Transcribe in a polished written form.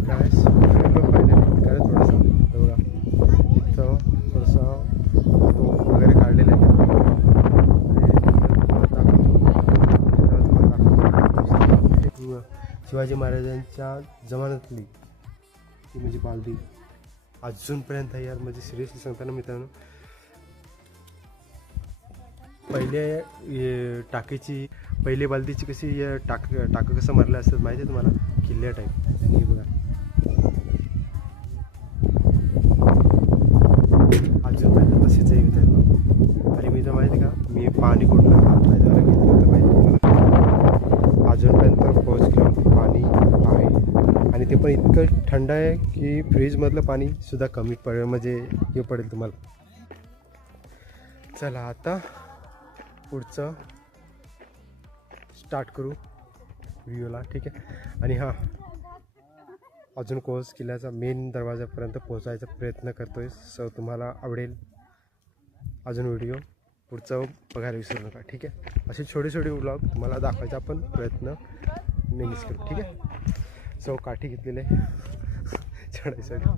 काय फायनली काय थोडंसं बघा इथं थोडंसं टोप वगैरे काढलेलं आहे शिवाजी महाराजांच्या जमान्यातली ती म्हणजे बालदी अजूनपर्यंत यार म्हणजे सिरियसली सांगताना मित्रांनो पहिले टाकीची पहिली बालदीची कशी टाकं कसं मारलं असतं माहिती आहे तुम्हाला किल्ल्या टाईप आणि बघा अजूनपर्यंत तशीच आहे मित्रांनो आणि मी तर माहिती का मी पाणी कुठलं हात पाहिजे घेतलं तर माहिती तुम्हाला अजूनपर्यंत पोहोचलं पाणी आहे आणि ते पण इतकं थंड आहे की फ्रीजमधलं पाणी सुद्धा कमी पडेल म्हणजे हे पडेल तुम्हाला. चला आता पुढचं स्टार्ट करू व्हिडिओला ठीक आहे. आणि हां अजून कोस किल्ल्याचा मेन दरवाजापर्यंत पोहोचायचा प्रयत्न करतो आहे सो तुम्हाला आवडेल अजून व्हिडिओ पुढचं बघायला विसरू नका ठीक आहे. असे छोटे छोटे व्लॉग तुम्हाला दाखवायचा आपण प्रयत्न नेहमीच करू ठीक आहे. सो काठी घेतलेले चढायसाठी